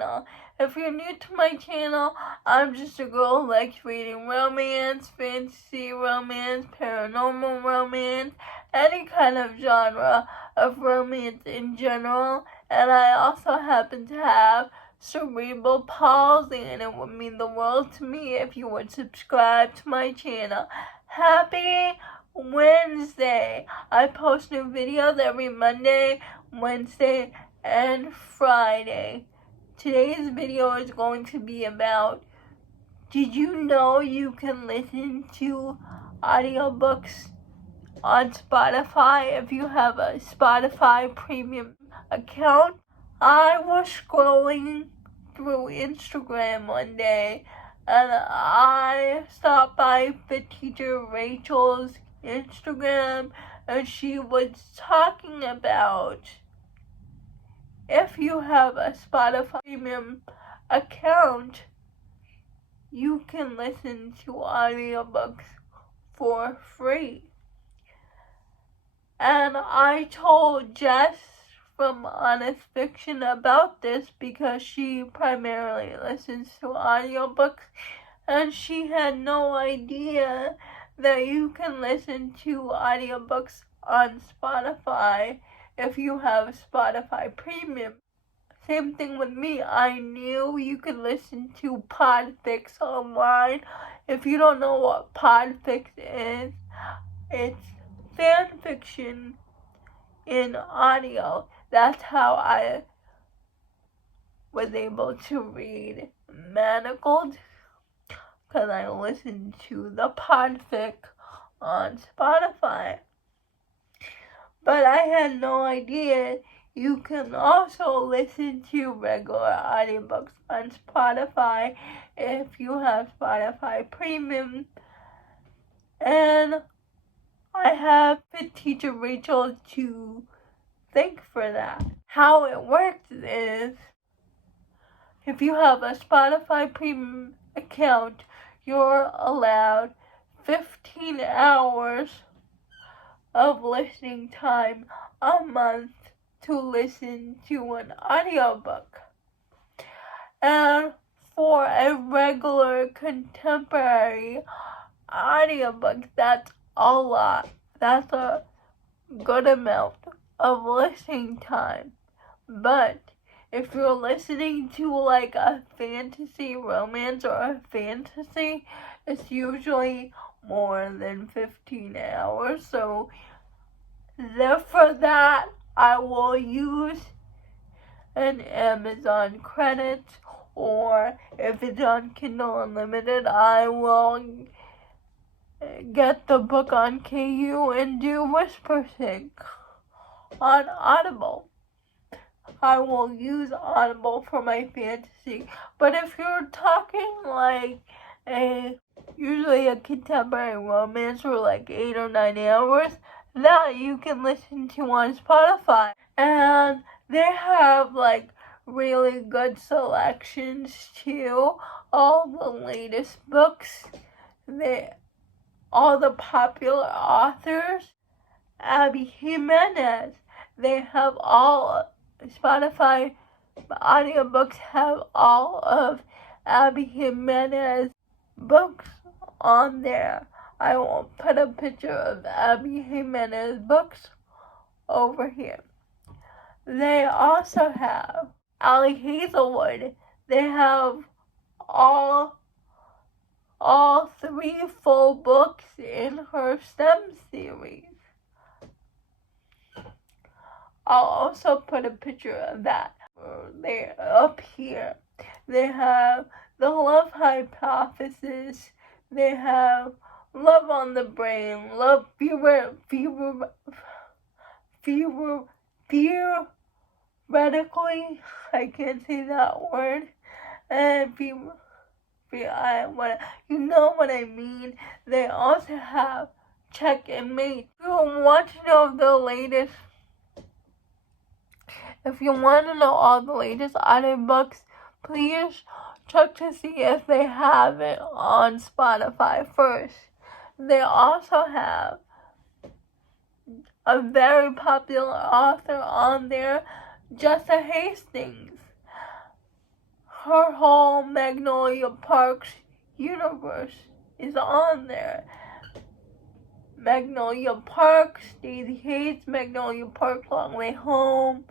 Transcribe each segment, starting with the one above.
channel. If you're new to my channel, I'm just a girl who likes reading romance, fantasy romance, paranormal romance, any kind of genre of romance in general. And I also happen to have cerebral palsy, and it would mean the world to me if you would subscribe to my channel. Happy Wednesday! I post new videos every Monday, Wednesday, and Friday. Today's video is going to be about, did you know you can listen to audiobooks on Spotify if you have a Spotify premium account? I was scrolling through Instagram one day and I stopped by the teacher Rachel's Instagram, and she was talking about if you have a Spotify premium account, you can listen to audiobooks for free. And I told Jess from Honest Fiction about this because she primarily listens to audiobooks, and she had no idea that you can listen to audiobooks on Spotify if you have Spotify Premium. Same thing with me. I knew you could listen to Podfix online. If you don't know what Podfix is, it's fan fiction in audio. That's how I was able to read Manacled, because I listened to the Podfic on Spotify. But I had no idea you can also listen to regular audiobooks on Spotify if you have Spotify Premium. And I have the teacher Rachel to thank for that. How it works is, if you have a Spotify Premium account, you're allowed 15 hours of listening time a month to listen to an audiobook. And for a regular contemporary audiobook, that's a lot. That's a good amount of listening time. But if you're listening to like a fantasy romance or a fantasy, it's usually more than 15 hours. So for that, I will use an Amazon credit, or if it's on Kindle Unlimited, I will get the book on KU and do Whisper Sync on Audible. I will use Audible for my fantasy. But if you're talking like usually a contemporary romance for like 8 or 9 hours, that you can listen to on Spotify. And they have like really good selections too. All the latest books, all the popular authors, Abby Jimenez, they have all Spotify audiobooks have all of Abby Jimenez books on there. I will put a picture of Abby Jimenez books over here. They also have Hazelwood. They have all 3 full books in her STEM series. I'll also put a picture of that there up here. They have The Love Hypothesis. They have Love on the Brain, Love theoretically, I can't say that word, and you know what I mean. They also have Check and Mate. If you want to know all the latest audiobooks, please check to see if they have it on Spotify first. They also have a very popular author on there, Jessa Hastings. her whole Magnolia Parks universe is on there. Magnolia Parks, Daisy Hates, Magnolia Parks Long Way Home,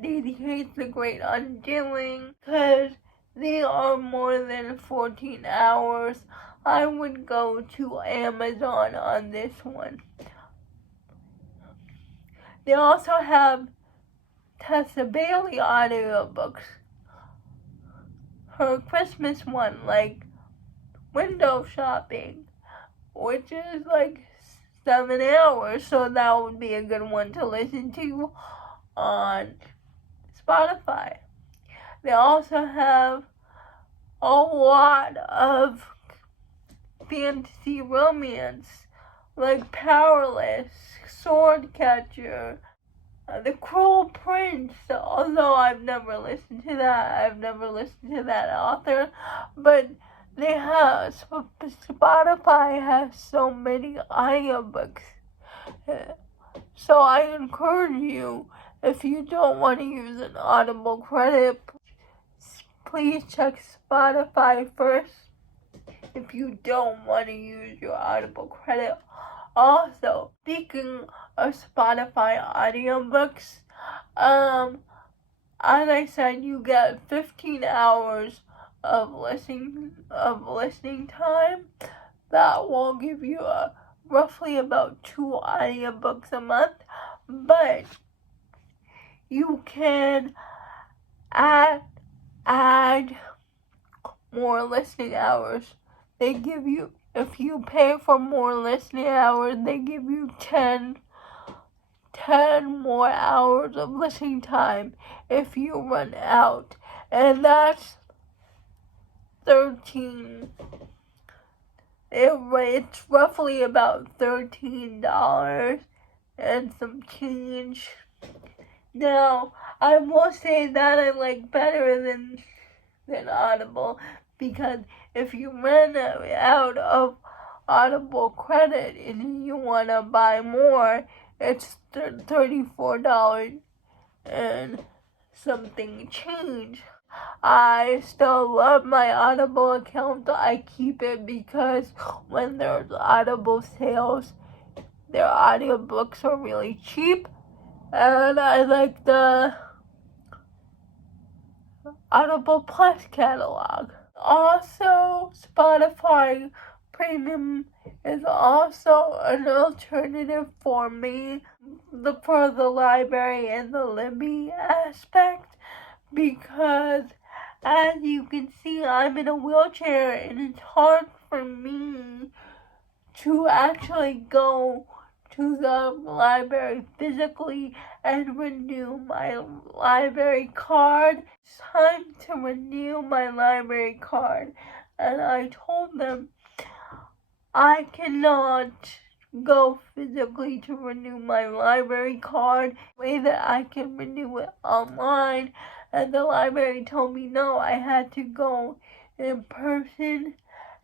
Daisy Hates The Great Undoing, because they are more than 14 hours. I would go to Amazon on this one. They also have Tessa Bailey audiobooks. Her Christmas one, like Window Shopping, which is like 7 hours, so that would be a good one to listen to on Spotify. They also have a lot of fantasy romance, like Powerless, Swordcatcher, The Cruel Prince, although I've never listened to that author, but they have, Spotify has so many audiobooks, so I encourage you, if you don't want to use an Audible credit, please check Spotify first if you don't want to use your Audible credit. Also, speaking of Spotify audiobooks, as I said, you get 15 hours of listening time. That will give you roughly about 2 audiobooks a month, but you can add more listening hours. They give you, if you pay for more listening hours, they give you 10 more hours of listening time if you run out. And that's 13. It's roughly about $13 and some change. Now, I will say that I like better than Audible, because if you run out of Audible credit and you want to buy more, it's $34 and something change. I still love my Audible account. I keep it because when there's Audible sales, their audiobooks are really cheap, and I like the Audible Plus catalog. Also, Spotify Premium is also an alternative for me for the library and the Libby aspect, because as you can see, I'm in a wheelchair and it's hard for me to actually go to the library physically and renew my library card. It's time to renew my library card, and I told them I cannot go physically to renew my library card, the way that I can renew it online, and the library told me no, I had to go in person.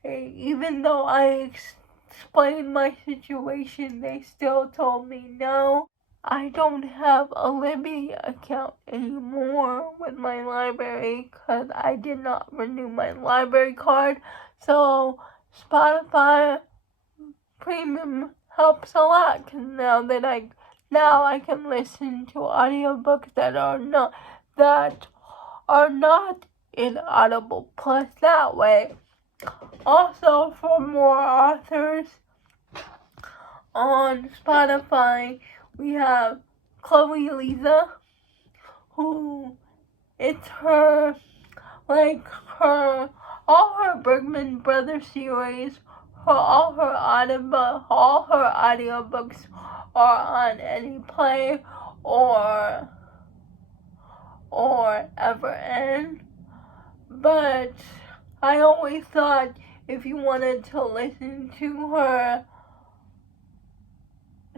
Even though I explained my situation, they still told me no. I don't have a Libby account anymore with my library because I did not renew my library card. So Spotify Premium helps a lot, because now I can listen to audiobooks that are not in Audible Plus that way. Also, for more authors on Spotify, we have Chloe Lisa, who all her Bergman Brothers series, all her audiobooks are on AnyPlay or EverN. But I always thought if you wanted to listen to her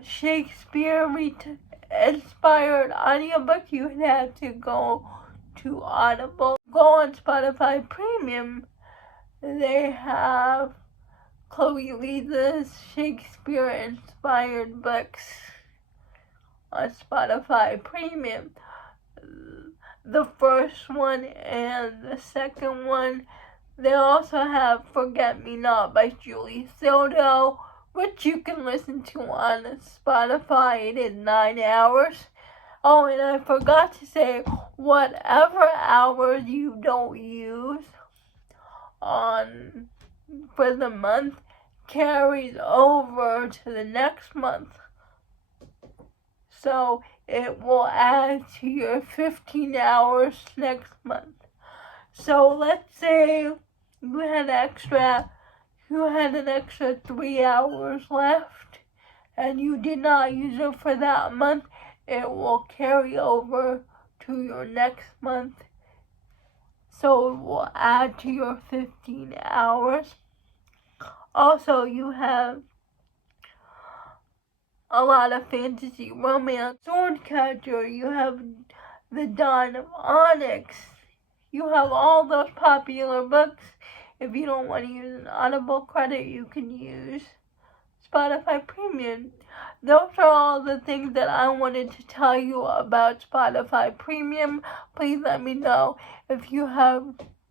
Shakespeare-inspired audiobook, you would have to go to Audible. Go on Spotify Premium. They have Chloe Lisa's Shakespeare-inspired books on Spotify Premium. the first one and the second one. They also have Forget Me Not by Julie Soto, which you can listen to on Spotify. It is 9 hours. Oh, and I forgot to say, whatever hours you don't use for the month carries over to the next month. So it will add to your 15 hours next month. So let's say you had an extra 3 hours left and you did not use it for that month. It will carry over to your next month. So it will add to your 15 hours. Also, you have a lot of fantasy, romance, Swordcatcher. You have The Dawn of Onyx. You have all those popular books. If you don't want to use an Audible credit, you can use Spotify Premium. Those are all the things that I wanted to tell you about Spotify Premium. Please let me know if you have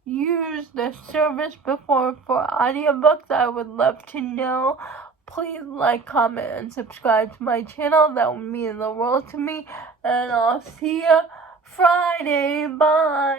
used the service before for audiobooks. I would love to know. Please like, comment, and subscribe to my channel. That would mean the world to me. And I'll see you Friday. Bye.